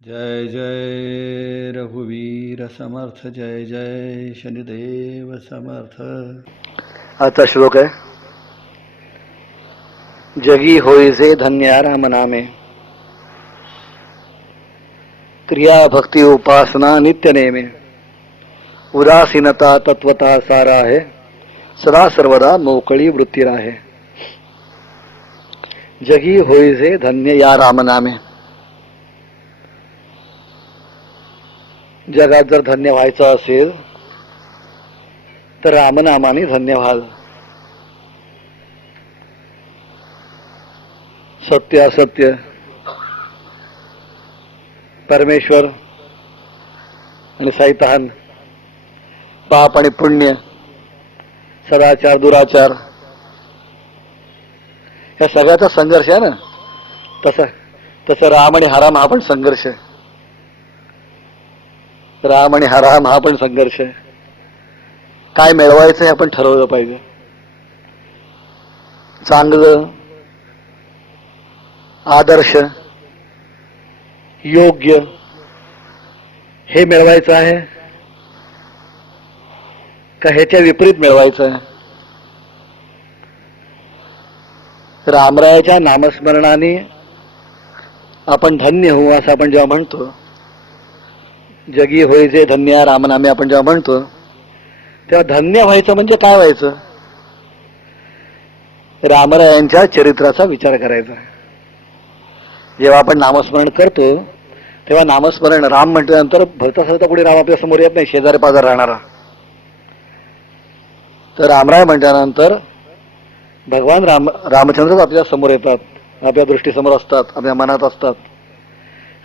जय जय रघुवीर समर्थ, जय जय शनिदेव समर्थ. आजचा श्लोक आहे. जगी होईजे धन्य राम नामे, क्रिया भक्ती उपासना नित्य नेमे, उदासीनता तत्वता सारा आहे, सदा सर्वदा मोकळी वृत्ती राहे. जगी होईजे धन्य या राम नामे. जगात जर धन्य व्हायचं असेल तर रामनामाने धन्य व्हाल. सत्य असत्य, परमेश्वर आणि सैतान, पाप आणि पुण्य, सदाचार दुराचार, या सगळ्याचा संघर्ष आहे ना. तसं राम आणि हराम हा पण संघर्ष आहे. राम आणि हराम हा पण संघर्ष आहे. काय मिळवायचं हे आपण ठरवलं पाहिजे. चांगलं, आदर्श, योग्य हे मिळवायचं आहे का ह्याच्या विपरीत मिळवायचं आहे. रामरायाच्या नामस्मरणाने आपण धन्य होऊ असं आपण जेव्हा म्हणतो, जगी होईजे धन्य रामनामे आपण जेव्हा म्हणतो, तेव्हा धन्य व्हायचं म्हणजे काय व्हायचं? रामरायांच्या चरित्राचा विचार करायचा. जेव्हा आपण नामस्मरण करतो तेव्हा नामस्मरण राम म्हटल्यानंतर भरता सरता पुढे राम आपल्या समोर येत नाही, शेजारी पाजार राहणारा. तर रामराय म्हटल्यानंतर भगवान रामचंद्रच आपल्या समोर येतात, आपल्या दृष्टीसमोर असतात, आपल्या मनात असतात.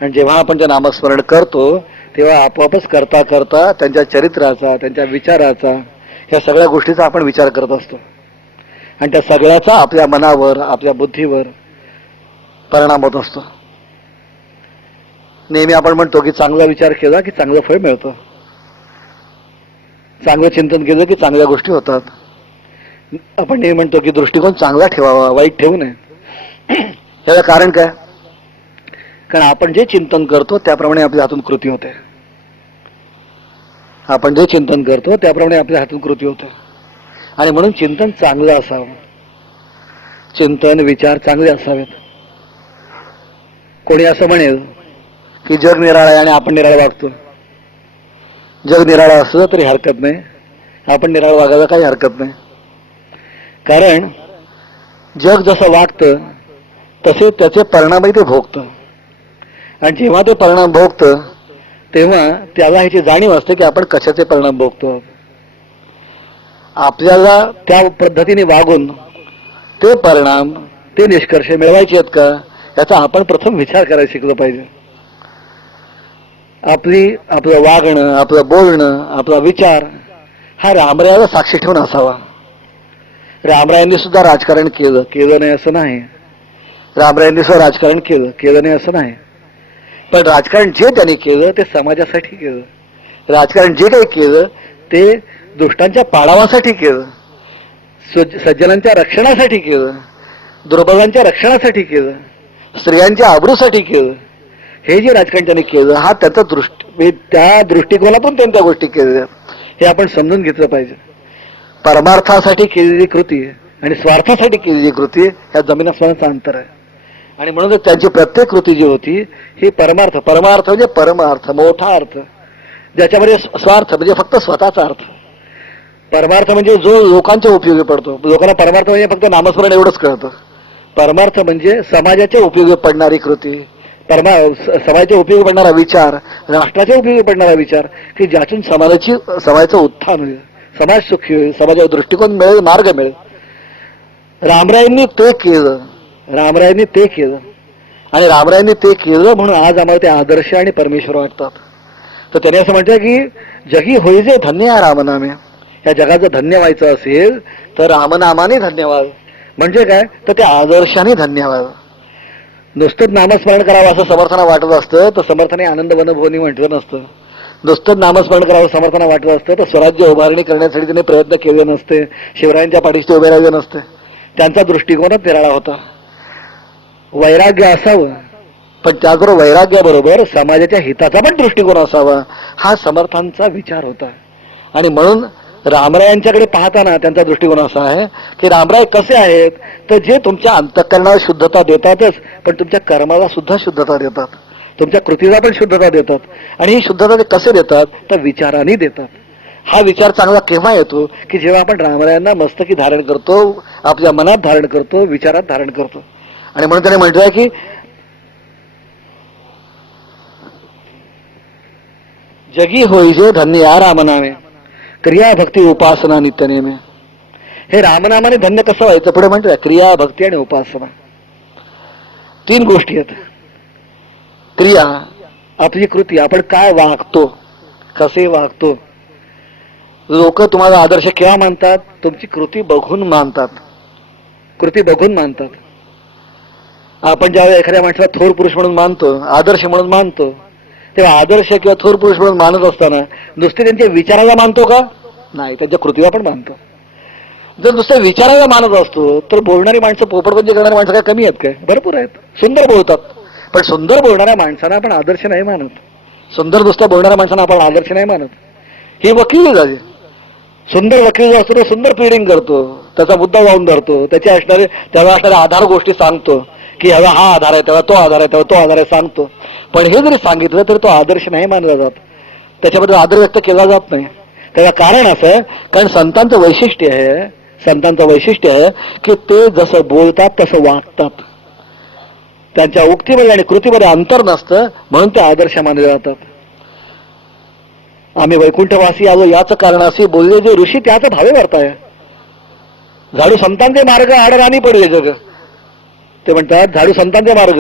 आणि जेव्हा आपण ते नामस्मरण करतो तेव्हा आपोआपच करता करता त्यांच्या चरित्राचा, त्यांच्या विचाराचा, ह्या सगळ्या गोष्टीचा आपण विचार करत असतो. आणि त्या सगळ्याचा आपल्या मनावर, आपल्या बुद्धीवर परिणाम होत असतो. नेहमी आपण म्हणतो की चांगला विचार केला की चांगलं फळ मिळतं, चांगलं चिंतन केलं की चांगल्या गोष्टी होतात. आपण नेहमी म्हणतो की दृष्टिकोन चांगला ठेवावा, वाईट ठेवू नये. ह्याला कारण काय? कारण आपण जे चिंतन करतो त्याप्रमाणे आपल्या हातून कृती होते. आपण जे चिंतन करतो त्याप्रमाणे आपल्या हातून कृती होते. आणि म्हणून चिंतन चांगलं असावं, चिंतन विचार चांगले असावेत. कोणी असं म्हणेल की जग निराळं आहे आणि आपण निराळ वागतो. जग निराळं असलं तरी हरकत नाही, आपण निराळ वागायला काही हरकत नाही. कारण जग जसं वागतं तसे त्याचे परिणामही ते भोगतं. आणि जेव्हा ते परिणाम भोगतं तेव्हा त्याला ह्याची जाणीव असते की आपण कशाचे परिणाम भोगतो. आपल्याला त्या पद्धतीने वागून ते परिणाम, ते निष्कर्ष मिळवायचे आहेत का, याचा आपण प्रथम विचार करायला शिकलो पाहिजे. आपलं वागणं, आपलं बोलणं, आपला विचार हा रामरायाला साक्षी ठेवून असावा. रामरायांनी सुद्धा राजकारण केलं नाही असं नाही. रामरायांनी सुद्धा राजकारण केलं नाही असं नाही. पण राजकारण जे त्यांनी केलं ते समाजासाठी केलं. राजकारण जे काही केलं ते दुष्टांच्या पाडावासाठी केलं, सज्जनांच्या रक्षणासाठी केलं, दुर्बलांच्या रक्षणासाठी केलं, स्त्रियांच्या आबरूसाठी केलं. हे जे राजकारण त्यांनी केलं हा त्याचा त्या दृष्टिकोनातून त्यांच्या गोष्टी केलेल्या हे आपण समजून घेतलं पाहिजे. परमार्थासाठी केलेली कृती आणि स्वार्थासाठी केलेली कृती ह्या जमीन आसमानाचं अंतर आहे. आणि म्हणून त्यांची प्रत्येक कृती जी होती ही परमार्थ म्हणजे परमार्थ, मोठा अर्थ, ज्याच्यामध्ये स्वार्थ म्हणजे फक्त स्वतःचा अर्थ. परमार्थ म्हणजे जो लोकांच्या उपयोगी पडतो. लोकांना परमार्थ म्हणजे फक्त नामस्मरण एवढंच कळतं. परमार्थ म्हणजे समाजाच्या उपयोगी पडणारी कृती, समाजाच्या उपयोगी पडणारा विचार, राष्ट्राच्या उपयोगी पडणारा विचार की ज्यातून समाजाचं उत्थान होईल, समाज सुखी होईल, समाजाचा दृष्टिकोन मिळेल, मार्ग मिळेल. रामरायांनी ते केलं आणि रामरायांनी ते केलं म्हणून आज आम्हाला ते आदर्श आणि परमेश्वर वाटतात. तर त्याने असं म्हटलं की जगी होईजे धन्य या रामनामे. या जगाचं धन्य व्हायचं असेल तर रामनामाने धन्यवाद. म्हणजे काय तर त्या आदर्शाने धन्यवाद. नुसतंच नामस्मरण करावं असं समर्थांना वाटत असतं तर समर्थाने आनंद वनभुवनी म्हटलं नसतं. नुसतंच नामस्मरण करावं समर्थांना वाटत असतं तर स्वराज्य उभारणी करण्यासाठी त्याने प्रयत्न केले नसते, शिवरायांच्या पाठीशी उभे राहिले नसते. त्यांचा दृष्टिकोनच निराळा होता. वैराग्य असावं पण त्याचबरोबर वैराग्याबरोबर समाजाच्या हिताचा पण दृष्टिकोन असावा, हा समर्थांचा विचार होता. आणि म्हणून रामरायांच्याकडे पाहताना त्यांचा दृष्टिकोन असा आहे की रामराय कसे आहेत, तर जे तुमच्या अंतःकरणाला शुद्धता देतातच, पण तुमच्या कर्माला सुद्धा शुद्धता देतात, तुमच्या कृतीला पण शुद्धता देतात. आणि ही शुद्धता ते कसे देतात, तर विचाराने देतात. हा विचार चांगला केव्हा येतो, की जेव्हा आपण रामरायांना मस्तकी धारण करतो, आपल्या मनात धारण करतो, विचारात धारण करतो. आणि म्हणून त्याने म्हटलंय की जगी होईजे धन्य या रामनामे, क्रिया भक्ती उपासना नित्यनेमे. हे रामनामाने धन्य कसं व्हायचं, पुढे म्हणतोय क्रिया भक्ती आणि उपासना, तीन गोष्टी आहेत. क्रिया, आपली कृती, आपण काय वागतो, कसे वागतो. लोक तुम्हाला आदर्श केव्हा मानतात, तुमची कृती बघून मानतात, कृती बघून मानतात. आपण ज्यावेळेस एखाद्या माणसाला थोर पुरुष म्हणून मानतो, आदर्श म्हणून मानतो, तेव्हा आदर्श किंवा थोर पुरुष म्हणून मानत असताना नुसते त्यांच्या विचाराला मानतो का, नाही, त्यांच्या कृतीला पण मानतो. जर नुसत्या विचाराला मानत असतो तर बोलणारी माणसं, पोपटपंची करणारी माणसं काय कमी आहेत काय, भरपूर आहेत, सुंदर बोलतात. पण सुंदर बोलणाऱ्या माणसांना आपण आदर्श नाही मानत, सुंदर नुसत्या बोलणाऱ्या माणसांना आपण आदर्श नाही मानत. ही वकील झाली, सुंदर वकील जो असतो तो सुंदर प्लीडिंग करतो, त्याचा मुद्दा लावून धरतो, त्याला असणारे आधार गोष्टी सांगतो की हवा हा आधार आहे, तेव्हा तो आधार आहे, तेव्हा तो आधार आहे सांगतो. पण हे जरी सांगितलं तरी तो आदर्श नाही मानला जात, त्याच्याबद्दल आदर व्यक्त केला जात नाही. त्याला कारण असं आहे, कारण संतांचं वैशिष्ट्य आहे, संतांचं वैशिष्ट्य आहे की ते जसं बोलतात तसं वागतात, त्यांच्या उक्तीमध्ये आणि कृतीमध्ये अंतर नसतं, म्हणून ते आदर्श मानले जातात. आम्ही वैकुंठवासी आलो याचं कारण असे बोलले जे ऋषी त्याचं भावे वर्ताय. झाडू संतांचे मार्ग आड राणी पडले जग, ते म्हणतात झाडू संतांचे मार्ग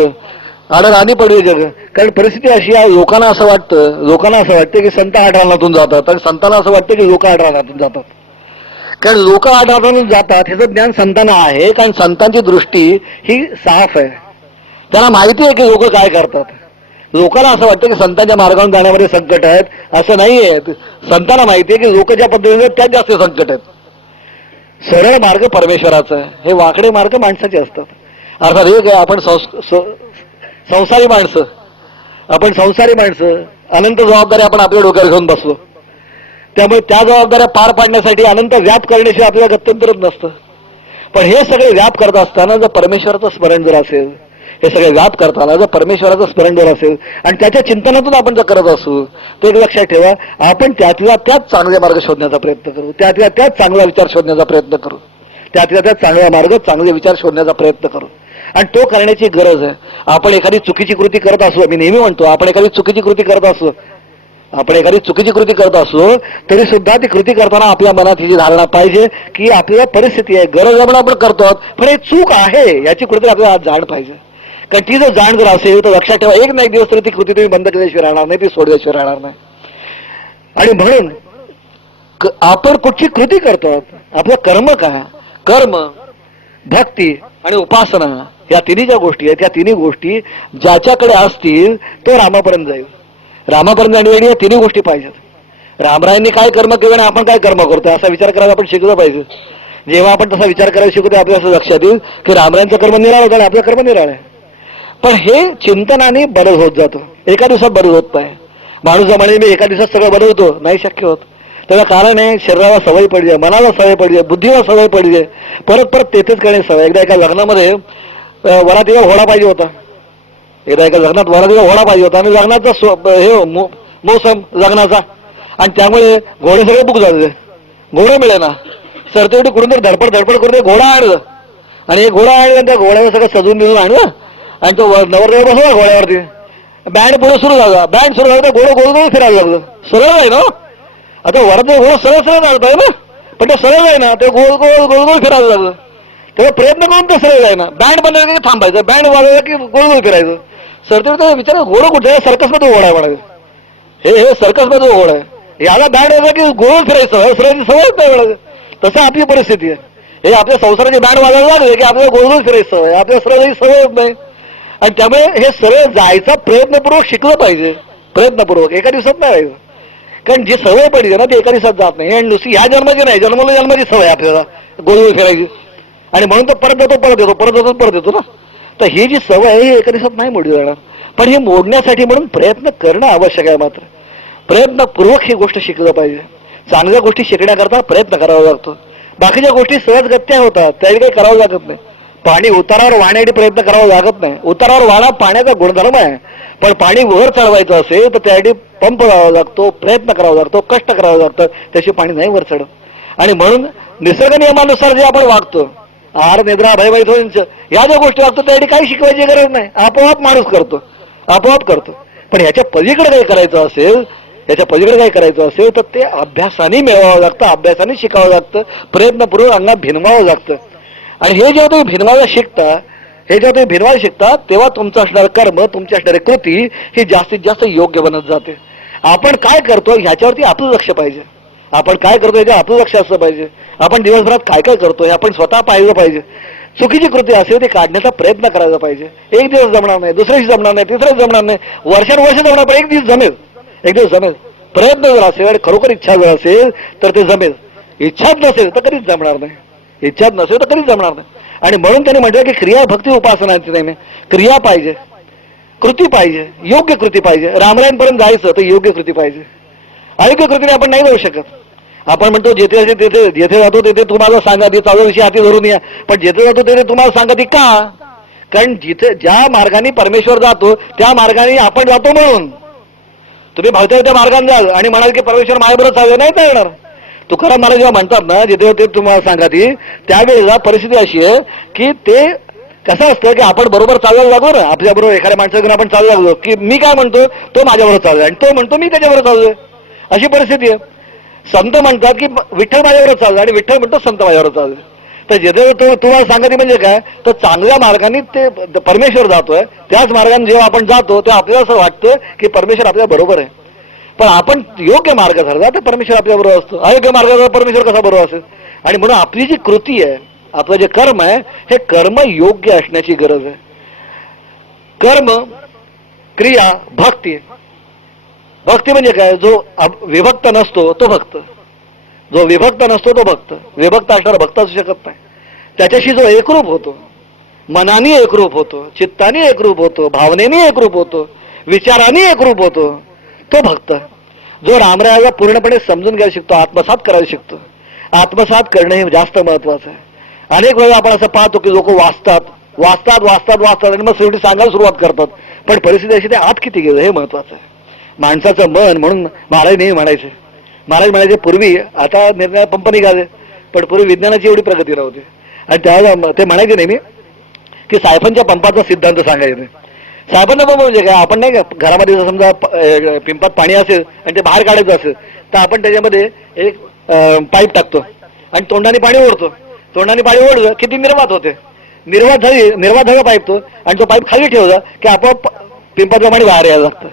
आड राणी पडले जग. कारण परिस्थिती अशी आहे, लोकांना असं वाटतं की संत आढळणातून जातात, आणि संतांना असं वाटतं की लोक आढळणातून जातात. कारण लोक आढळणातून जातात ह्याचं ज्ञान संतांना आहे, कारण संतांची दृष्टी ही साफ आहे, त्यांना माहिती आहे की लोक काय करतात. लोकांना असं वाटतं की संतांच्या मार्गावरून जाण्यामध्ये संकट आहेत, असं नाहीये. संतांना माहिती आहे की लोक ज्या पद्धतीने त्यात जास्त संकट आहेत. सरळ मार्ग परमेश्वराचा आहे, हे वाकडे मार्ग माणसाचे असतात. अर्थात हे काय, आपण संसारी माणसं, अनंत जबाबदारी आपण आपल्या डोक्यावर घेऊन बसलो, त्यामुळे त्या जबाबदाऱ्या पार पाडण्यासाठी अनंत व्याप करण्याशिवाय आपल्याला गत्यंतरच नसतं. पण हे सगळे व्याप करत असताना जर परमेश्वराचं स्मरण जर असेल, हे सगळे व्याप करताना जर परमेश्वराचं स्मरण जर असेल आणि त्याच्या चिंतनातून आपण जर करत असू, तर एक लक्षात ठेवा, आपण त्यातल्या त्याच चांगले मार्ग शोधण्याचा प्रयत्न करू, त्यातल्या त्याच चांगला विचार शोधण्याचा प्रयत्न करू, त्यातल्या त्याच चांगला मार्ग, चांगले विचार शोधण्याचा प्रयत्न करू. आणि तो करण्याची गरज आहे. आपण एखादी चुकीची कृती करत असू, मी नेहमी म्हणतो, आपण एखादी चुकीची कृती करत असू तरी सुद्धा ती कृती करताना आपल्या मनात ही जी धारणा पाहिजे की आपल्याला परिस्थिती आहे, गरज आहे म्हणून आपण करतो, पण हे चूक आहे याची कृती आपल्याला जाण पाहिजे. कारण ती जर जाण जर असेल तर लक्षात ठेवा, एक ना एक दिवस तरी ती कृती तुम्ही बंद केल्याशिवाय राहणार नाही, ती सोडल्याशिवाय राहणार नाही. आणि म्हणून आपण कुठची कृती करतो, आपलं कर्म काय, कर्म, भक्ती आणि उपासना, या तिन्ही ज्या गोष्टी आहेत, त्या तिन्ही गोष्टी ज्याच्याकडे असतील तो रामापर्यंत जाईल. रामापर्यंत जाण्यासाठी या तिन्ही गोष्टी पाहिजेत. रामरायांनी काय कर्म केलं आणि आपण काय कर्म करतोय असा विचार करायला आपण शिकलो पाहिजे. जेव्हा आपण तसा विचार करायला शिकतो आपल्याला असं लक्षात येईल की रामरायांचं कर्म निराळ होतं आणि आपलं कर्म निराळ आहे. पण हे चिंतनाने बदल होत जातो, एका दिवसात बदल होत नाही. माणूस जमाने मी एका दिवसात सगळं बदलतो, नाही शक्य होत. त्याला कारण आहे, शरीराला सवय पडली आहे, मनाला सवय पडली आहे, बुद्धीला सवय पडली आहे, परत परत तेथेच करण्याची सवय. एकदा एका लग्नामध्ये वरातीला घोडा पाहिजे होता, एका लग्नात वरातीला घोडा पाहिजे होता आणि लग्नाचा हे मोसम लग्नाचा, आणि त्यामुळे घोडे सगळे बुक झाले, घोडे मिळे ना. सरतेवटी कुठून तर धडपड करून ते घोडा आणलं आणि एक घोडा आणलं, त्या घोड्यावर सगळं सजून बिजून आणलं आणि तो नवरदेव बसला घोड्यावरती. बँड पुढे सुरू झाला, बँड सुरू झाला, तर घोडं गोल गोल फिरायला लागलं. सरळ आहे ना, आता वरातीला घोडं सरळ चालतंय ना, पण ते सरळ आहे ना, ते गोल गोल फिरायला लागलं. तेव्हा प्रयत्न करून ते सरळ आहे ना, बँड बंद की थांबायचं, बँड वाजवायचं की गोल गोल फिरायचं. सरतेवटी विचार, घोडं कुठे आहे, सर्कसमध्ये घोडा आहे म्हणाले, हे सर्कसमध्ये घोडा आहे, याला बँड वाजवा की गोल फिरायचं, सरळची सवयच नाही म्हणाले. तसं आपली परिस्थिती आहे. हे आपल्या संसाराची बँड वाजायला लागले की आपल्याला गोल गोल फिरायची सवय, आपल्या सरळ सवय होत नाही. आणि त्यामुळे हे सरळ जायचा प्रयत्नपूर्वक शिकलं पाहिजे, प्रयत्नपूर्वक, एका दिवसात नाही राहायचं. कारण जी सवय पडली ना ती एका दिवसात जात नाही. आणि नुसती ह्या जन्माची नाही, जन्माची सवय आपल्याला गोल गोल फिरायची, आणि म्हणून तो परत येतो ना. तर ही जी सवय आहे ही एका दिवसात नाही मोडी जाणार. पण हे मोडण्यासाठी म्हणून प्रयत्न करणं आवश्यक आहे. मात्र प्रयत्नपूर्वक ही गोष्ट शिकलं पाहिजे. चांगल्या गोष्टी शिकण्याकरता प्रयत्न करावा लागतो. बाकीच्या गोष्टी सहजगत्या होतात, त्याही काही करावं लागत नाही. पाणी उतारावर वाहण्यासाठी प्रयत्न करावा लागत नाही. उतारावर वाहणं पाण्याचा गुणधर्म आहे. पण पाणी वर चढवायचं असेल तर त्यासाठी पंप लावावा लागतो, प्रयत्न करावा लागतो, कष्ट करावं लागतं. त्याशी पाणी नाही वर चढत. आणि म्हणून निसर्ग नियमानुसार जे आपण वागतो, आहार निद्रा भयभैथोंच या ज्या गोष्टी वागतो त्यासाठी काही शिकवायची गरज नाही. आपोआप माणूस करतो, आपोआप करतो. पण ह्याच्या पलीकडे काही करायचं असेल, याच्या पलीकडे काही करायचं असेल तर ते अभ्यासाने मिळवावं लागतं, अभ्यासाने शिकावं लागतं, प्रयत्नपूर्वक अंगात भिनवावं लागतं. आणि हे जेव्हा तुम्ही भिनवायला शिकता तेव्हा तुमचं असणारं कर्म, तुमची असणारी कृती ही जास्तीत जास्त योग्य बनत जाते. आपण काय करतो ह्याच्यावरती आपलं लक्ष पाहिजे. आपण काय करतो ह्याच्या आपलं लक्ष असलं पाहिजे. आपण दिवसभरात काय काय करतो हे आपण स्वतः पाहिलं पाहिजे. चुकीची कृती असेल ते काढण्याचा प्रयत्न करायला पाहिजे. एक दिवस जमणार नाही, दुसऱ्या दिवशी जमणार नाही, तिसऱ्या दिवशी जमणार नाही, वर्षानुवर्ष जमणार, पण एक दिवस जमेल, एक दिवस जमेल. प्रयत्न जर असेल आणि खरोखर इच्छा जर असेल तर ते जमेल. इच्छाच नसेल तर कधीच जमणार नाही. इच्छाच नसेल तर कधीच जमणार नाही. आणि म्हणून त्यांनी म्हटलं की क्रिया भक्ती उपासनाची नेहमी क्रिया पाहिजे, कृती पाहिजे, योग्य कृती पाहिजे. रामरायांपर्यंत जायचं तर योग्य कृती पाहिजे. अयोग्य कृतीने आपण नाही जाऊ शकत. आपण म्हणतो जेथे जातो तेथे तुम्हाला सांगा ती 14 दिवशी हाती धरून या. पण जेथे जातो तेथे तुम्हाला सांगा ती का? कारण जिथे ज्या मार्गाने परमेश्वर जातो त्या मार्गाने आपण जातो. म्हणून तुम्ही भवत्या त्या मार्गाने जाल आणि म्हणाल की परमेश्वर माझ्याबरोबर चालले, नाही येणार. तुकाराम महाराज जेव्हा म्हणतात ना जिथे ते तुम्हाला सांगा ती, त्यावेळेला परिस्थिती अशी आहे की ते कसं असतं की आपण बरोबर चालायला लागलो ना, आपल्याबरोबर एखाद्या माणसाकडून आपण चालू लागलो की मी काय म्हणतो तो माझ्याबरोबर चाललोय आणि तो म्हणतो मी त्याच्याबरोबर चाललोय, अशी परिस्थिती आहे. संत म्हणतात की विठ्ठल माझ्याबरोबर चाललं आणि विठ्ठल म्हणतो संत माझ्याबरोबर चाललं. तर जिथे तुम्हाला सांगते म्हणजे काय, तर चांगल्या मार्गाने ते परमेश्वर जातोय. त्याच मार्गाने जेव्हा आपण जातो तेव्हा आपल्याला असं वाटतं की परमेश्वर आपल्या बरोबर आहे. पण आपण योग्य मार्ग धरला तर परमेश्वर आपल्या बरोबर असतो. अयोग्य मार्गाचा परमेश्वर कसा बरोबर असेल? आणि म्हणून आपली जी कृती आहे, आपलं जे कर्म आहे, हे कर्म योग्य असण्याची गरज आहे. कर्म, क्रिया, भक्ती. भक्ती म्हणजे काय? जो विभक्त नसतो तो भक्त. जो विभक्त नसतो तो भक्त. विभक्त असणारा भक्त असू शकत नाही. त्याच्याशी जो एकरूप होतो, मनाने एकरूप होतो, चित्ताने एकरूप होतो, भावनेने एकरूप होतो, विचाराने एकरूप होतो, तो भक्त. जो रामरायाला पूर्णपणे समजून घ्यायला शिकतो, आत्मसात करायला शिकतो. आत्मसात करणे हे जास्त महत्वाचं आहे. अनेक वेळा आपण असं पाहतो की लोक वाचतात आणि मग शेवटी सांगायला सुरुवात करतात. पण परिस्थिती अशी ते आत किती गेलं हे महत्वाचं आहे. माणसाचं मन, म्हणून महाराज नेहमी म्हणायचे पूर्वी, आता निर्णय पंप निघाले, पण पूर्वी विज्ञानाची एवढी प्रगती नव्हती. आणि त्यावेळेला ते म्हणायचे नेहमी की सायफनच्या पंपाचा सिद्धांत सांगायचे. सायफनचा पंप म्हणजे काय? आपण नाही का घरामध्ये समजा पिंपात पाणी असेल आणि ते बाहेर काढायचं असेल तर आपण त्याच्यामध्ये एक पाईप टाकतो आणि तोंडाने पाणी ओढतो. तोंडाने पाणी ओढलं की ती निर्वात होते. निर्वात झाला पाईप तो, आणि तो पाईप खाली ठेवला की आपोआप पिंपातलं पाणी बाहेर यायला लागतं.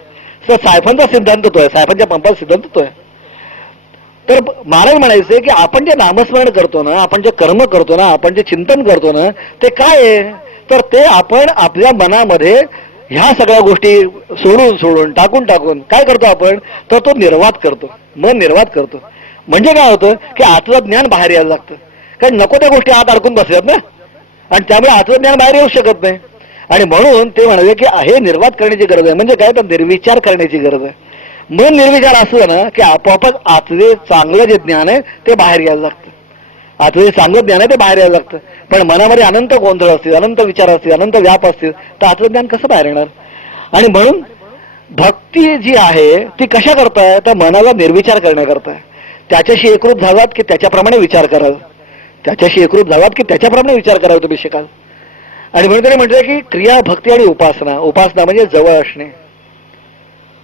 तर सायफनचा सिद्धांत तो आहे, सायफनच्या पंपाचा सिद्धांत तो आहे. तर महाराज म्हणायचे की आपण जे नामस्मरण करतो ना, आपण जे कर्म करतो ना, आपण जे चिंतन करतो ना, ते काय आहे? तर ते आपण आपल्या मनामध्ये ह्या सगळ्या गोष्टी सोडून टाकून काय करतो आपण? तर तो निर्वात करतो, मन निर्वात करतो. म्हणजे काय होतं की आतलं ज्ञान बाहेर यायला लागतं. कारण नको त्या गोष्टी आत अडकून बसल्यात ना, आणि त्यामुळे आतलं ज्ञान बाहेर येऊ शकत नाही. आणि म्हणून ते म्हणाले की हे निर्वात करण्याची गरज आहे. म्हणजे काय? तर निर्विचार करण्याची गरज आहे. मन निर्विचार असलं ना की आपोआपच आतले चांगलं जे ज्ञान आहे ते बाहेर यायला लागतं. आतले चांगलं ज्ञान आहे ते बाहेर यायला लागतं. पण मनामध्ये अनंत गोंधळ असतील, अनंत विचार असतील, अनंत व्याप असतील तर आतलं ज्ञान कसं बाहेर येणार? आणि म्हणून भक्ती जी आहे ती कशा करताय? तर मनाला निर्विचार करण्याकरताय. त्याच्याशी एकरूप झालात की त्याच्याप्रमाणे विचार कराल, त्याच्याशी एकरूप झालात की त्याच्याप्रमाणे विचार कराल, तुम्ही शिकाल. आणि म्हणून त्यांनी म्हटलं की क्रिया, भक्ती आणि उपासना. उपासना म्हणजे जवळ असणे,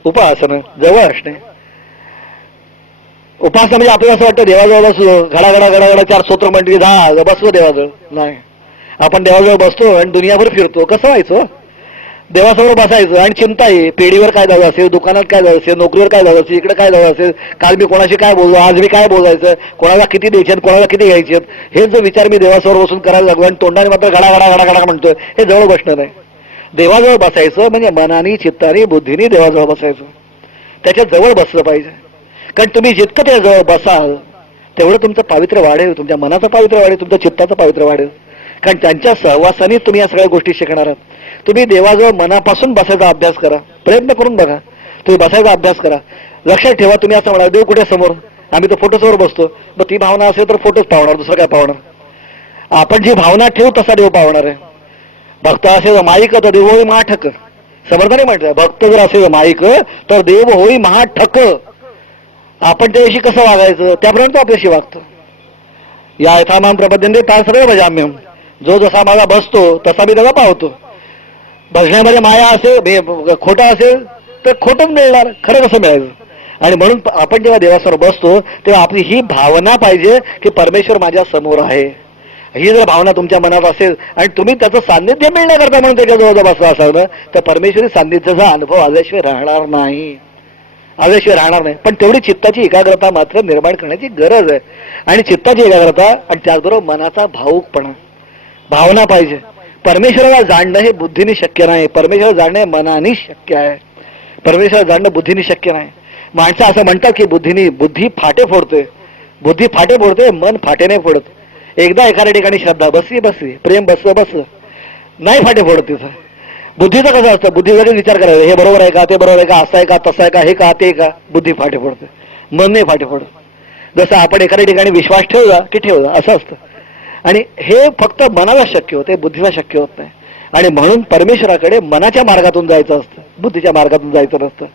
उपासना जवळ असणे. उपासना म्हणजे आपल्याला असं वाटतं देवाजवळ बसलो, घडा 4 स्तोत्र म्हटली बसलो देवाजवळ. नाही, आपण देवाजवळ बसतो आणि दुनियाभर फिरतो. कसं व्हायचं? देवासमोर बसायचं आणि चिंता आहे, पेढीवर काय झालं असेल, दुकानात काय झालं असेल, नोकरीवर काय झालं असेल, इकडे काय झालं असेल, काल मी कोणाशी काय बोललो, आज मी काय बोलायचं, कोणाला किती द्यायचे, कोणाला किती घ्यायचे, हे जो विचार मी देवासमोर बसून करायला लागलो आणि तोंडाने मात्र घडा म्हणतोय, हे जवळ बसणं नाही. देवाजवळ बसायचं म्हणजे मनाने, चित्ताने, बुद्धीने देवाजवळ बसायचं. त्याच्या जवळ बसलं पाहिजे. कारण तुम्ही जितकं त्या जवळ बसाल तेवढं तुमचं पावित्र्य वाढेल, तुमच्या मनाचं पावित्र्य वाढेल, तुमच्या चित्ताचं पावित्र्य वाढेल. कारण त्यांच्या सहवासाने तुम्ही या सगळ्या गोष्टी शिकणार आहात. तुम्ही देवाजवळ मनापासून बसायचा अभ्यास करा, प्रयत्न करून बघा. तुम्ही बसायचा अभ्यास करा. लक्षात ठेवा, तुम्ही असं म्हणा देव कुठे समोर, आम्ही तर फोटोसमोर बसतो. मग ती भावना असेल तर फोटोच पावणार, दुसरं काय पावणार. आपण जी भावना ठेवू तसा देव पावणार आहे. भक्त असेल माईक तर देव होई महाठक, समर्थाने म्हटलं भक्त जर असेल माईक तर देव होई महाठक. आपण त्याविषयी कसं वागायचं त्याप्रमाणे तो आपल्याशी वागतो. या यथामान प्रपद्यंते ताल सर्व भजाम्यम, जो जसा माझा बसतो तसा मी त्याला पावतो. भजण्यामध्ये माया असेल, खोटा असेल तर खोटंच मिळणार, खरं कसं मिळायचं. आणि म्हणून आपण जेव्हा देवासमोर बसतो तेव्हा आपली ही भावना पाहिजे की परमेश्वर माझ्या समोर आहे. ही जर भावना तुमच्या मनात असेल आणि तुम्ही त्याचं सान्निध्य मिळण्याकरता म्हणून त्याच्या जवळ बसला असाल ना, तर परमेश्वरी सान्निध्याचा अनुभव आल्याशिवाय राहणार नाही, आल्याशिवाय राहणार नाही. पण तेवढी चित्ताची एकाग्रता मात्र निर्माण करण्याची गरज आहे. आणि चित्ताची एकाग्रता आणि त्याचबरोबर मनाचा भावुकपणा, भावना पाहिजे. परमेश्वराला जाणणं हे बुद्धीने शक्य नाही, परमेश्वराला जाणणे मनाने शक्य आहे. परमेश्वराला जाणणं बुद्धीने शक्य नाही. माणसं असं म्हणतात की बुद्धी फाटे फोडते, बुद्धी फाटे फोडते, मन फाटे नाही फोडत. एकदा एखाद्या ठिकाणी श्रद्धा बसली, प्रेम बस नाही फाटे फोडत. तिथं बुद्धीचं कसं असतं, बुद्धी लगेच विचार करायचा, हे बरोबर आहे का, ते बरोबर आहे का, असं आहे का, तसं आहे का, हे का ते का. बुद्धी फाटे फोडते, मन नाही फाटे फोडत. जसं आपण एखाद्या ठिकाणी विश्वास ठेवला की ठेवला असं असतं. आणि हे फक्त मनाला शक्य होते, बुद्धीला शक्य होत नाही. आणि म्हणून परमेश्वराकडे मनाच्या मार्गातून जायचं असतं, बुद्धीच्या मार्गातून जायचं नसतं.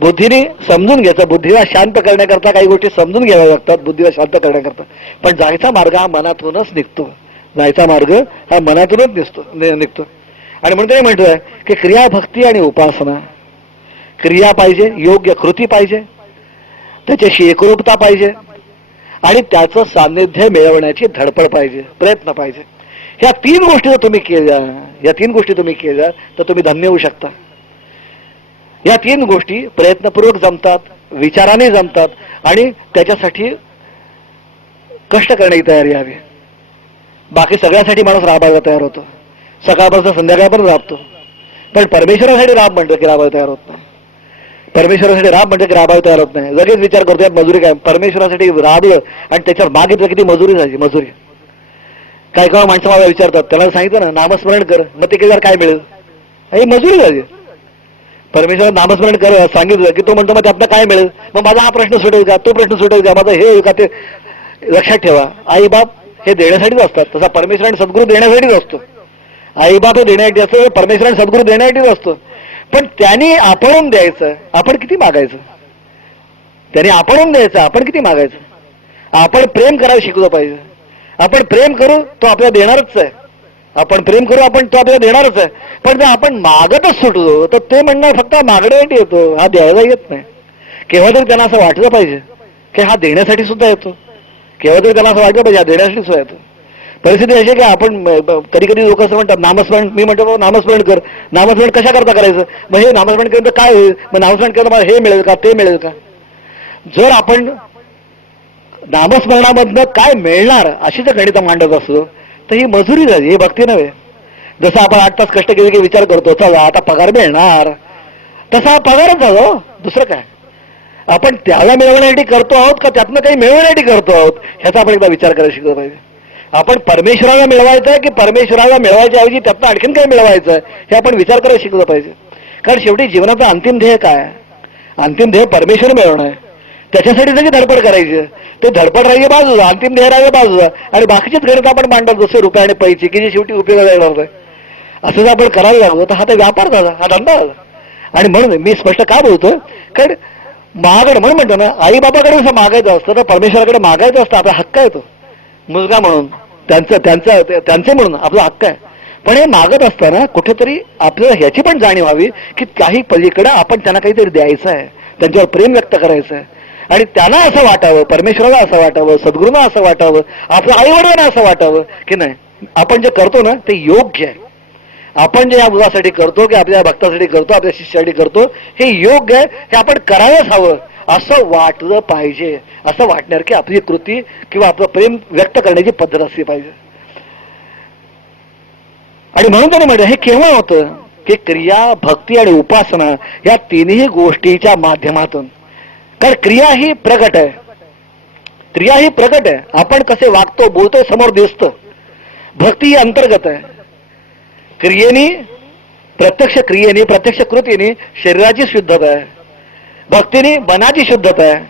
बुद्धीने समजून घ्यायचं, बुद्धीला शांत करण्याकरता काही गोष्टी समजून घ्याव्या लागतात, बुद्धीला शांत करण्याकरता. पण जायचा मार्ग हा मनातूनच निघतो, जायचा मार्ग हा मनातूनच निघतो. आणि म्हणून ते म्हणतोय की क्रिया, भक्ती आणि उपासना, क्रिया पाहिजे, योग्य कृती पाहिजे, त्याच्याशी एकरूपता पाहिजे आणि त्याचं सान्निध्य मिळवण्याची धडपड पाहिजे, प्रयत्न पाहिजे. ह्या तीन गोष्टी जर तुम्ही केल्या, या तीन गोष्टी तुम्ही केल्या तर तुम्ही धन्य होऊ शकता. या तीन गोष्टी प्रयत्नपूर्वक जमतात, विचाराने जमतात आणि त्याच्यासाठी कष्ट करण्याची तयारी हवी. बाकी सगळ्यासाठी माणूस राबायला तयार होतो, सकाळपासून संध्याकाळपर्यंत राबतो. पण परमेश्वरासाठी राब म्हणतो की राबायला तयार होत नाही. परमेश्वरासाठी राब म्हणतो की राबायला तयार होत नाही. लगेच विचार करतो मजुरी काय, परमेश्वरासाठी राबलं आणि त्याच्यावर मागितलं किती मजुरी झाली. मजुरी काय काय माणसं मला विचारतात, त्याला सांगितलं ना नामस्मरण कर, मग ते केल्यावर काय मिळेल, ही मजुरी झाली. परमेश्वर नामस्मरण कर सांगितलं की तो म्हणतो मग त्यातनं काय मिळेल, मग माझा हा प्रश्न सुटेल का, तो प्रश्न सुटेल का, माझा हे का ते. लक्षात ठेवा, आई बाप हे देण्यासाठीच असतात, तसा परमेश्वर आणि सद्गुरू देण्यासाठीच असतो. आई बाप हे देण्यासाठी असतं, परमेश्वर आणि सद्गुरू देण्यासाठीच असतो. पण त्यांनी आपणून द्यायचं, आपण किती मागायचं. त्यांनी आपणून द्यायचं, आपण किती मागायचं. आपण प्रेम करायला शिकलो पाहिजे. आपण प्रेम करू तो आपल्याला देणारच आहे, आपण प्रेम करू आपण तो आपल्याला देणारच आहे. पण जर आपण मागतच सुटलो तर ते म्हणणं फक्त मागण्यासाठी येतो, हा द्यायला येत नाही. केव्हा तरी त्यांना असं वाटलं पाहिजे की हा देण्यासाठी सुद्धा येतो, केव्हा तरी त्यांना असं वाटलं पाहिजे हा देण्यासाठी सुद्धा येतो. परिस्थिती अशी की आपण कधी कधी लोक असं म्हणतात नामस्मरण, मी म्हणतो नामस्मरण कर, नामस्मरण कशा करता करायचं, मग हे नामस्मरण केलं तर काय होईल, मग नामस्मरण केलं मला हे मिळेल का, ते मिळेल का. जर आपण नामस्मरणामधनं काय मिळणार अशी जर गणित मांडत असतो तर ही मजुरी झाली, ही भक्ती नव्हे. जसं आपण 8 तास कष्ट केले की विचार करतो चला आता पगार मिळणार, तसा हा पगारच झालो, दुसरं काय. आपण त्याला मिळवण्यासाठी करतो आहोत का त्यातनं काही मिळवण्यासाठी करतो आहोत, ह्याचा आपण एकदा विचार करायला शिकलो पाहिजे. आपण परमेश्वराला मिळवायचं आहे की परमेश्वराला मिळवायच्या ऐवजी त्यातनं आणखीन काही मिळवायचं आहे हे आपण विचार करायला शिकलो पाहिजे. कारण शेवटी जीवनाचं अंतिम ध्येय काय आहे, अंतिम ध्येय परमेश्वर मिळवणं आहे. त्याच्यासाठी त्याची धडपड करायची, ते धडपड राहिली बाजूला, अंतिम ध्येय राहिलं बाजूला आणि बाकीचीच गणित आपण मांडतात जसे रुपये आणि पैसे की जे शेवटी उपयोगाला येणार नाही. असं जर आपण करायला लागलो तर हा तर व्यापार झाला, हा धंदा झाला. आणि म्हणून मी स्पष्ट का बोलतो, कारण मागणं म्हणून म्हणतो ना, आई बाबाकडे असं मागायचं असतं तर परमेश्वराकडे मागायचं असतं, आपला हक्क आहे तो मुलगा म्हणून, त्यांचे म्हणून आपला हक्क आहे. पण हे मागत असताना कुठेतरी आपल्याला ह्याची पण जाणीव व्हावी की काही पलीकडे आपण त्यांना काहीतरी द्यायचं आहे, त्यांच्यावर प्रेम व्यक्त करायचं आहे. आणि त्यांना असं वाटावं, परमेश्वराला असं वाटावं, सद्गुरूंना असं वाटावं, आपल्या आई वडिलांना असं वाटावं की नाही आपण जे करतो ना ते योग्य आहे. आपण जे या मुलासाठी करतो की आपल्या भक्तासाठी करतो, आपल्या शिष्यासाठी करतो हे योग्य आहे, हे आपण करायलाच हवं असं वाटलं पाहिजे. असं वाटणार की आपली कृती किंवा आपलं प्रेम व्यक्त करण्याची पद्धत असली पाहिजे. आणि म्हणून त्याने म्हटलं हे केव्हा होतं की क्रिया, भक्ती आणि उपासना या तिन्ही गोष्टीच्या माध्यमातून. कारण क्रिया ही प्रगट आहे, क्रिया ही प्रगट आहे, आपण कसे वागतो बोलतोय समोर दिसतं. भक्ती ही अंतर्गत आहे, क्रियेनी प्रत्यक्ष क्रियेने प्रत्यक्ष कृतीने शरीराची शुद्धता आहे, भक्तीने मनाची शुद्धता आहे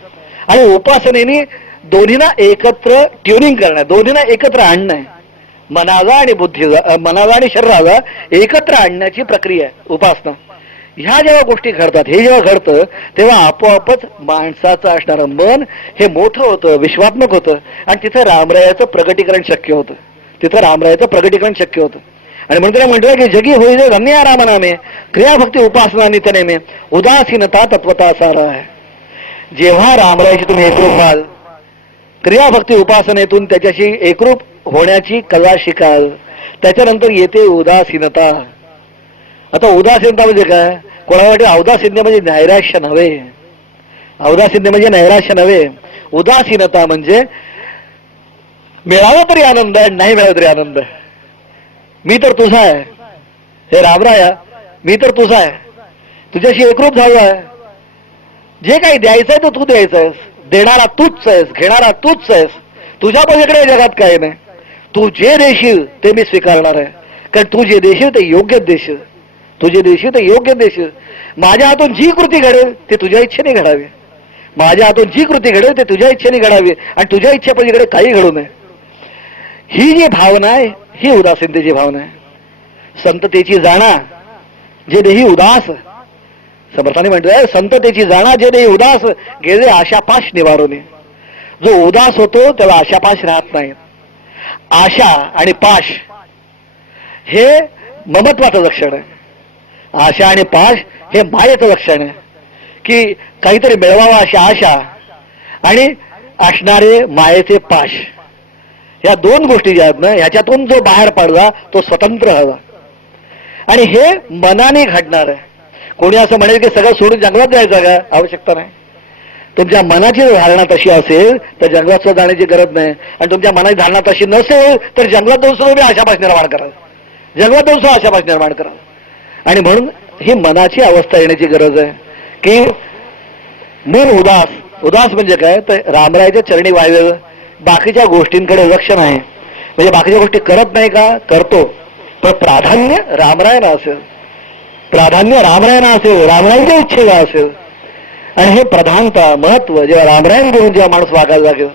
आणि उपासनेने दोन्हीना एकत्र ट्युनिंग करणं, दोन्हीना एकत्र आणणं आहे. मनाला आणि बुद्धीला, मनाला आणि शरीराला एकत्र आणण्याची प्रक्रिया आहे उपासना. ह्या जेव्हा गोष्टी घडतात, हे जेव्हा घडतं तेव्हा आपोआपच माणसाचं असणारं मन हे मोठं होतं, विश्वात्मक होतं आणि तिथं रामरायाचं प्रगटीकरण शक्य होतं, तिथं रामरायाचं प्रगटीकरण शक्य होतं. आणि म्हणून त्याला म्हटलं की जगी होईल धन्य राम नामे क्रियाभक्ती उपासना नित्य नेमे उदासीनता तत्वता सार आहे. जेव्हा रामरायाची तुम्ही एकरूप व्हाल, क्रियाभक्ती उपासनेतून त्याच्याशी एकरूप होण्याची कला शिकाल, त्याच्यानंतर येते उदासीनता. आता उदासीनता म्हणजे काय? कोणाला वाटते औदासीन्य म्हणजे नैराश्य नव्हे, औदासीन्य म्हणजे नैराश्य नव्हे. उदासीनता म्हणजे मिळाला तरी आनंद आहे, नाही मिळाला तरी आनंद आहे. मी तर तुझा आहे, हे रामराया मी तर तुझा आहे, तुझ्याशी एकरूप झालो आहे. जे काही द्यायचं आहे ते तू द्यायचं आहेस, देणारा तूच आहेस, घेणारा तूच आहेस. तुझ्या पलीकडे जगात काही नाही. तू जे देशील ते मी स्वीकारणार आहे, कारण तू जे देशील ते योग्य देशील, तू जे देशील ते योग्य देशील. माझ्या हातून जी कृती घडेल ते तुझ्या इच्छेने घडावी, माझ्या हातून जी कृती घडेल ते तुझ्या इच्छेने घडावी आणि तुझ्या इच्छेपलीकडे काही घडू नये. ही जी भावना आहे ही उदासीनतेची भावना आहे. संततेची जाणा जे देही उदास, समर्थाने म्हटलंय संततेची जाणा जे देही उदास गेले आशापाश निवारोने. जो उदास होतो त्याला आशापाश राहत नाही. आशा आणि पाश हे ममत्वाचं लक्षण आहे, आशा आणि पाश हे मायेचं लक्षण आहे. की काहीतरी मिळवावं अशी आशा आणि असणारे मायेचे पाश, या दोन गोष्टी ज्या आहेत ना, ह्याच्यातून जो बाहेर पडला तो स्वतंत्र हवा. आणि हे मनाने घडणार आहे. कोणी असं म्हणेल की सगळं सोडून जंगलात जायचं का? आवश्यकता नाही. तुमच्या मनाची धारणा तशी असेल तर जंगलात सुद्धा जाण्याची गरज नाही. आणि तुमच्या मनाची धारणा तशी नसेल तर जंगलात जाऊन सुद्धा आशापाश निर्माण करा, जंगलात जाऊन सुद्धा आशापाश निर्माण करा. आणि म्हणून ही मनाची अवस्था येण्याची गरज आहे की मन उदास. उदास म्हणजे काय? तर रामरायाच्या चरणी वाहिलेलं, बाकीच्या गोष्टींकडे लक्ष नाही. म्हणजे बाकीच्या गोष्टी करत नाही का? करतो, पण प्राधान्य रामरायाला असेल, प्राधान्य रामरायाला असेल, रामरायाच्या इच्छेला असेल. आणि हे प्रधानता महत्व जेव्हा रामरायन घेऊन जेव्हा माणूस वागायला लागेल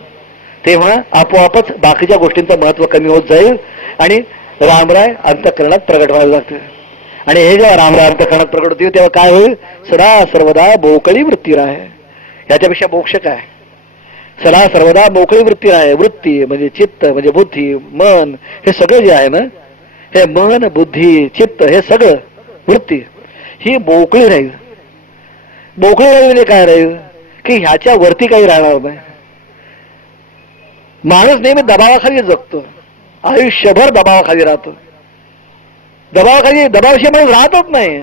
तेव्हा आपोआपच बाकीच्या गोष्टींचं महत्व कमी होत जाईल आणि रामराय अंतःकरणात प्रगट व्हायला लागते. आणि हे जेव्हा रामराय अंतःकरणात प्रगट होतील तेव्हा काय होईल? सदा सर्वदा मोकळी वृत्ती राहे. याच्यापेक्षा मोक्ष काय? सदा सर्वदा मोकळी वृत्ती आहे. वृत्ती म्हणजे चित्त, म्हणजे बुद्धी, मन, हे सगळं जे आहे ना, हे मन, बुद्धी, चित्त, हे सगळं वृत्ती ही मोकळी राहील. मोकळी राहील म्हणजे काय राहील? की ह्याच्या वरती काही राहणार नाही. माणूस नेहमी दबावाखाली जगतो, आयुष्यभर दबावाखाली राहतो. दबावाशिवाय माणूस राहतच नाही.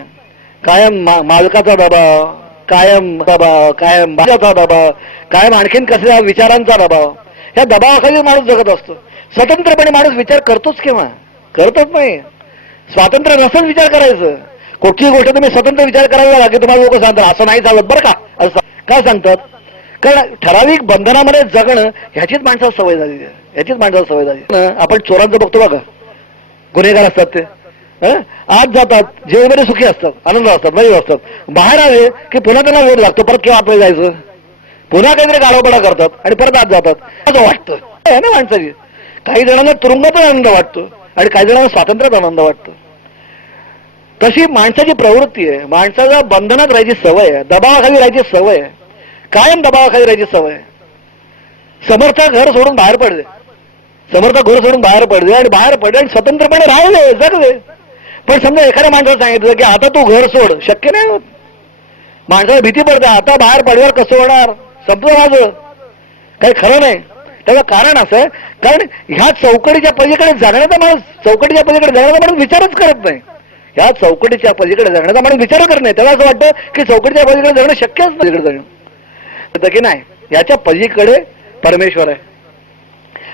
कायम मालकाचा दबाव, कायम दबाव, कायम बाजाचा दबाव, कायम आणखीन कसल्या विचारांचा दबाव, ह्या दबावाखाली माणूस जगत असतो. स्वतंत्रपणे माणूस विचार करतोच केव्हा? करतच नाही. स्वातंत्र्य नसेल विचार करायचं. कुठली गोष्ट तुम्ही स्वतंत्र विचार करायला लागेल की तुम्हाला लोक सांगतात असं नाही चालत बरं का, असं काय सांगतात? कारण ठराविक बंधनामध्ये जगणं ह्याचीच माणसाला सवय झाली आहे, ह्याचीच माणसाला सवय झाली. आपण चोरांचं बघतो बघा, गुन्हेगार असतात ते आत जातात, जेलमध्ये सुखी असतात, आनंद असतात, मजा असतात. बाहेर आले की पुन्हा त्यांना वेळ लागतो, परत केव्हा आपल्याला जायचं, पुन्हा काहीतरी गाडोपडा करतात आणि परत आत जातात. असं वाटतं आहे ना माणसाची. काही जणांना तुरुंगातच आनंद वाटतो आणि काही जणांना स्वातंत्र्यात आनंद वाटतो. तशी माणसाची प्रवृत्ती आहे. माणसाला बंधनात राहायची सवय आहे, दबावाखाली राहायची सवय आहे, कायम दबावाखाली राहायची सवय आहे. समर्थ घर सोडून बाहेर पडले, समर्थ घर सोडून बाहेर पडले आणि बाहेर पडले आणि स्वतंत्रपणे राहिले, जगले. पण समजा एखाद्या माणसाला सांगितलं की आता तू घर सोड, शक्य नाही होत. माणसाला भीती पडते, आता बाहेर पडल्यावर कसं होणार, संपलं माझं, काही खरं नाही. त्याला कारण असं आहे, कारण ह्या चौकटीच्या पलीकडे जगण्याचा माणूस, चौकटीच्या पलीकडे जगण्याचा माणूस विचारच करत नाही. ह्या चौकटीच्या पलीकडे जगण्याचा माणूस विचार करत नाही. त्याला असं वाटतं की चौकटीच्या पलीकडे जगणं शक्यच नाही, पलीकडे जगणं की नाही. याच्या पलीकडे परमेश्वर आहे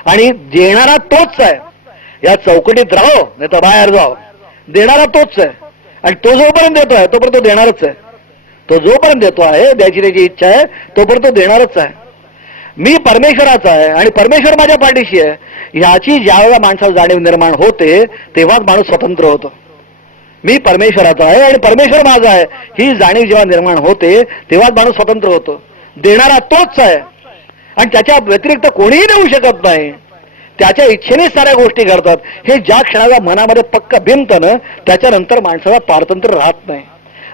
आणि देणारा तोच आहे. या चौकटीत राहो नाही तर बाहेर जाओ, देणारा तोच आहे. आणि तो जोपर्यंत देतो आहे तोपर्यंत तो देणारच आहे. तो जोपर्यंत देतो आहे, द्यायची त्याची इच्छा आहे, तोपर्यंत तो देणारच आहे. मी परमेश्वराचा आहे आणि परमेश्वर माझ्या पाठीशी आहे, ह्याची ज्यावेळेला माणसाला जाणीव निर्माण होते तेव्हाच माणूस स्वतंत्र होतो. मी परमेश्वराचा आहे आणि परमेश्वर माझा आहे, ही जाणीव जेव्हा निर्माण होते तेव्हाच माणूस स्वतंत्र होतो. देणारा तोच आहे आणि त्याच्या व्यतिरिक्त कोणीही देऊ शकत नाही. त्याच्या इच्छेने साऱ्या गोष्टी घडतात. हे ज्या क्षणाला मनामध्ये पक्क भिंतं ना, त्याच्यानंतर माणसाला पारतंत्र्य राहत नाही.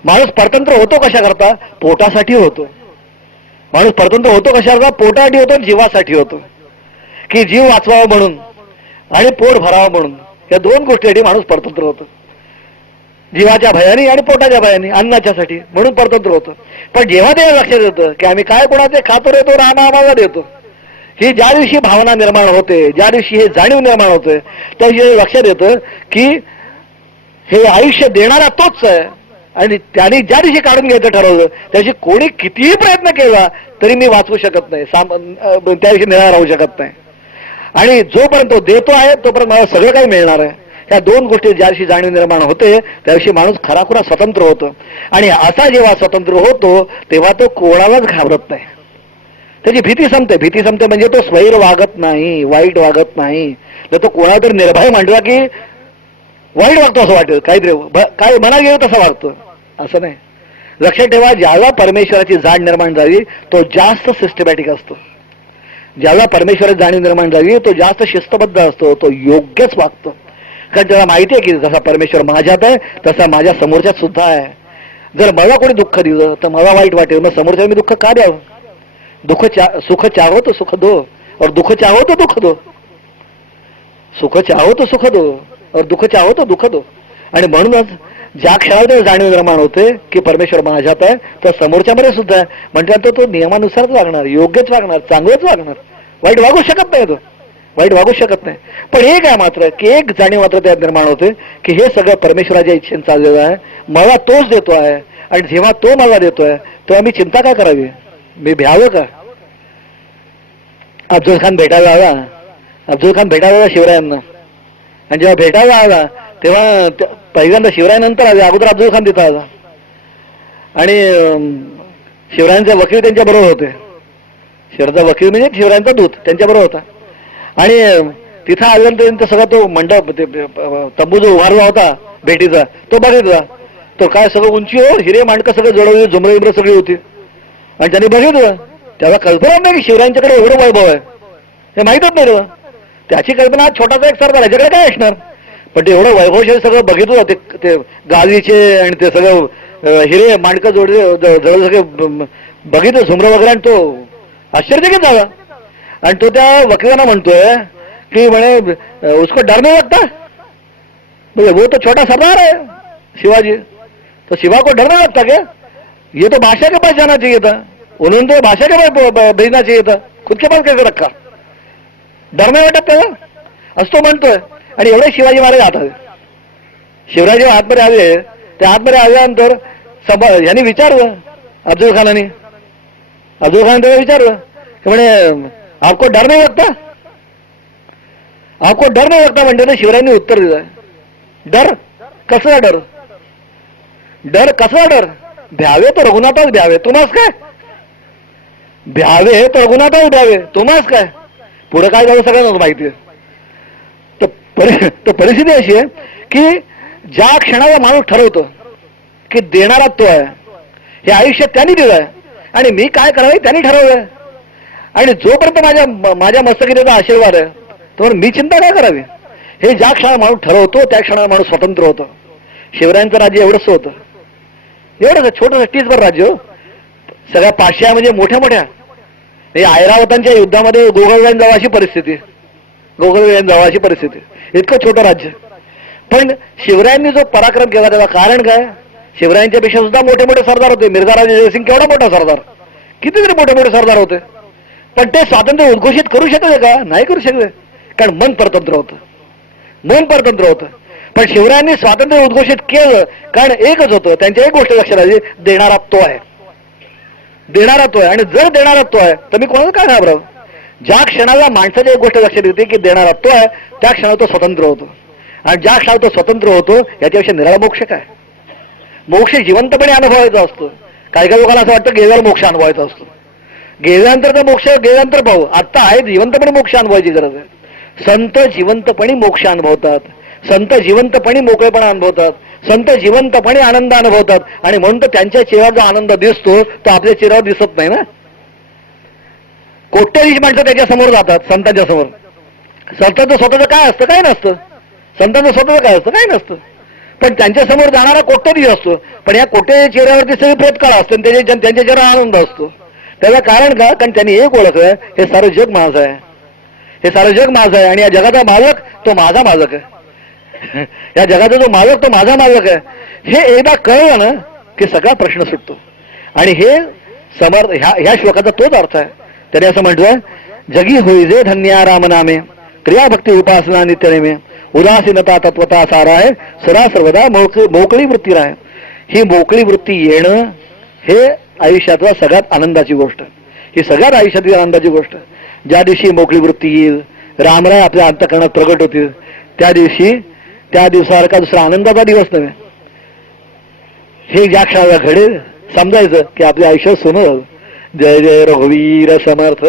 माणूस परतंत्र होतो कशा करता? पोटासाठी होतो. माणूस परतंत्र होतो कशा करता? पोटासाठी होतो, जीवासाठी होतो. की जीव वाचवावा म्हणून आणि पोट भरावं म्हणून, या दोन गोष्टीसाठी माणूस परतंत्र होतो. जीवाच्या भयाने आणि पोटाच्या भयाने, अन्नाच्यासाठी म्हणून परतंत्र होतो. पण जेव्हा ते लक्षात येतं की आम्ही काय कोणाचे खातो रे, तो राहणं आम्हाला देतो, ही ज्या दिवशी भावना निर्माण होते, ज्या दिवशी हे जाणीव निर्माण होते, त्या दिवशी लक्षात येतं की हे आयुष्य देणारा तोच आहे आणि त्याने ज्या दिवशी काढून घ्यायचं ठरवलं त्या दिवशी कोणी कितीही प्रयत्न केला तरी मी वाचवू शकत नाही, त्या दिवशी निराळा राहू शकत नाही. आणि जोपर्यंत तो देतो आहे तोपर्यंत मला सगळं काही मिळणार आहे. ह्या दोन गोष्टी ज्या दिवशी जाणीव निर्माण होते त्या दिवशी माणूस खराखुरा स्वतंत्र होतो. आणि असा जेव्हा स्वतंत्र होतो तेव्हा तो कोणालाच घाबरत नाही. त्याची भीती संपते. भीती संपते म्हणजे तो स्वैर वागत नाही, वाईट वागत नाही. तर तो कोणाला तरी निर्भय मांडला की वाईट वागतो असं वाटेल, काहीतरी काय मना गेलं तसं वागतो, असं नाही. लक्षात ठेवा, ज्याला परमेश्वराची जाण निर्माण झाली तो जास्त सिस्टमॅटिक असतो. ज्याला परमेश्वराची जाणीव निर्माण झाली तो जास्त शिस्तबद्ध असतो, तो योग्यच वागतो. कारण त्याला माहिती आहे की जसा परमेश्वर माझ्यात आहे तसा माझ्या समोरच्यात सुद्धा आहे. जर मला कोणी दुःख दिलं तर मला वाईट वाटेल, मग समोरच्या मी दुःख का द्यावं? सुख चाहो तो सुख दो और दुःख चाहो तो दुःख दो. सुख चाहो तो सुख दो और दुःख चाहो तो दुःख दो. आणि म्हणूनच ज्या क्षणाला जाणीव निर्माण होते की परमेश्वर माझ्यात आहे तर समोरच्यामध्ये सुद्धा आहे, म्हटल्यानंतर तो नियमानुसारच वागणार, योग्यच वागणार, चांगलंच वागणार. वाईट वागू शकत नाही, तो वाईट वागू शकत नाही. पण एक आहे मात्र की एक जाणीव मात्र त्यात निर्माण होते की हे सगळं परमेश्वराच्या इच्छेने चाललेलं आहे, मला तोच देतो आहे. आणि जेव्हा तो मला देतोय तेव्हा मी चिंता काय करावी, मी भ्यावं का? अफजल खान भेटायला आला, अफजल खान भेटायला आला शिवरायांना. आणि जेव्हा भेटायला आला तेव्हा पहिल्यांदा शिवरायानंतर आले, अगोदर अफजल खान तिथं आला. आणि शिवरायांचा वकील त्यांच्या बरोबर होते. शिवरायांचा वकील म्हणजे शिवरायांचा दूत त्यांच्या बरोबर होता. आणि तिथं आल्यानंतर त्यांचा सगळा तो मंडप, तंबू जो उभारला होता भेटीचा, तो बघितला. तो काय सगळं उंचीवर हिरे मांडकं सगळं जडवली, झुमरे बिमरे सगळी होती. आणि त्यांनी बघितलं, त्याला कल्पना नाही की शिवरायांच्याकडे एवढं वैभव आहे, हे माहीतच नाही. त्याची कल्पना छोटासा एक सरदार याच्याकडे काय असणार. पण ते एवढं वैभवशाली सगळं बघितलं, ते गालीचे आणि ते सगळं हिरे मांडकं जोडले जवळ सगळे बघितलं, झुमरं वगैरे. आणि तो आश्चर्यचकित झाला. आणि तो त्या वकिलांना म्हणतोय की म्हणे उसको डर नहीं लगता, बोले वो तो छोटा सरदार है शिवाजी, तो शिवा को डर नहीं लगता क्या? ये तो बादशाह के पास जाना चाहिए था, उन्होंने तो बादशाह के पास भेजना चाहिए था, खुद के पास कैसे रखा? डर नाही वाटत त्याला, असं तो म्हणतोय. आणि एवढे शिवाजी महाराज आतात. शिवराजी आतमध्ये आले, ते आतमध्ये आल्यानंतर यांनी विचारलं अफजल खानाने, अफजल खान त्याला विचारलं की म्हणे आपको डर नहीं लगता, आपको डर नहीं लगता. म्हणजे शिवरायांनी उत्तर दिलं, डर कसला डर, डर कसला डर, भ्यावे तो रघुनाथच भ्यावे, तुम्हास काय, भ्यावे तो रघुनाथच भ्यावे, तुम्हास काय. पुढे काय झालं सगळ्यांना माहिती आहे. तर परिस्थिती अशी आहे की ज्या क्षणाला माणूस ठरवतो की देणारा तो आहे, हे आयुष्य त्यांनी दिलंय आणि मी काय करावे त्यांनी ठरवलंय. आणि जोपर्यंत माझ्या मस्तकी त्याचा आशीर्वाद आहे तोवर मी चिंता काय करावी. हे ज्या क्षणाला माणूस ठरवतो त्या क्षणाला माणूस स्वतंत्र होतो. शिवरायांचं राज्य एवढंच होतं, एवढंच छोटंसं टीचभर राज्य हो. सगळ्या पाचशा म्हणजे मोठ्या मोठ्या ऐरावतांच्या युद्धामध्ये गोगलगाईन जावाची परिस्थिती, गोगलगाईन जावाची परिस्थिती, इतकं छोटं राज्य. पण शिवरायांनी जो पराक्रम केला त्याला कारण काय, शिवरायांच्या पेक्षा सुद्धा मोठे मोठे सरदार होते. मिर्झा राजे जयसिंग केवढा मोठा सरदार, कितीतरी मोठे मोठे सरदार होते. पण ते स्वातंत्र्य उद्घोषित करू शकले का? नाही करू शकले, कारण मन परतंत्र होतं, मन परतंत्र होतं. पण शिवरायांनी स्वातंत्र्य उद्घोषित केलं कारण एकच होतं, त्यांच्या एक गोष्ट लक्षात आली, देणारा तो आहे, देणारा तो आहे. आणि जर देणारा तो आहे तर मी कोणाला काय घाबरावं. ज्या क्षणाला माणसाची एक गोष्ट लक्षात येते की देणारा तो आहे त्या क्षणाला तो स्वतंत्र होतो. आणि ज्या क्षणाला तो स्वतंत्र होतो याच्यापेक्षा निराळा मोक्ष काय. मोक्ष जिवंतपणे अनुभवायचा असतो. काही काही लोकांना असं वाटतं गेल्यावर मोक्ष अनुभवायचा असतो, गेल्यानंतर तर मोक्ष गेल्यानंतर पाहू, आता आहे जिवंतपणे मोक्ष अनुभवायची गरज आहे. संत जिवंतपणे मोक्ष अनुभवतात. संत जिवंतपणे मोकळेपणा अनुभवतात, संत जिवंतपणे आनंद अनुभवतात, आणि म्हणून तर त्यांच्या चेहऱ्यावर जो आनंद दिसतो तो आपल्या चेहऱ्यावर दिसत नाही ना. कोट्याधीश माणसं त्याच्या समोर जातात, संतांच्या समोर. संतांचं स्वतःचं काय असतं? काय नसतं. संतांचं स्वतःचं काय असतं? काय नसतं. पण त्यांच्या समोर जाणारा कोट्याधीश असतो, पण या कोट्याच्या चेहऱ्यावरती सगळी प्रेतकाळ असतं आणि त्यांच्या चेहऱ्यावर आनंद असतो. त्याचं कारण का? कारण त्यांनी एक ओळखलं, हे सारं जग माझं आहे, हे सारं जग माझं आहे, आणि या जगाचा मालक तो माझा मालक आहे. या जगाचा जो मालक तो माझा मालक आहे, हे एकदा कळलं ना की सगळा प्रश्न सुटतो. आणि हे समर्थ ह्या श्लोकाचा तोच अर्थ आहे. त्याने असं म्हटलं, जगी होईजे धन्या राम नामे, क्रिया भक्ती उपासना नित्यनेमे, उदासीनता तत्वता सारा आहे, सदा सर्वदा मोकळी वृत्ती राहे. ही मोकळी वृत्ती येणं हे आयुष्यातल्या सगळ्यात आनंदाची गोष्ट. ही सगळ्यात आयुष्यातली आनंदाची गोष्ट. ज्या दिवशी मोकळी वृत्ती येईल, रामराय आपल्या अंतःकरणात प्रगट होतील, त्या दिवसासारखा दुसरा आनंदाचा दिवस नव्हे. हे ज्या क्षणाला घडेल समजायचं की आपल्या आयुष्यात सोनं. जय जय रघुवीर समर्थ.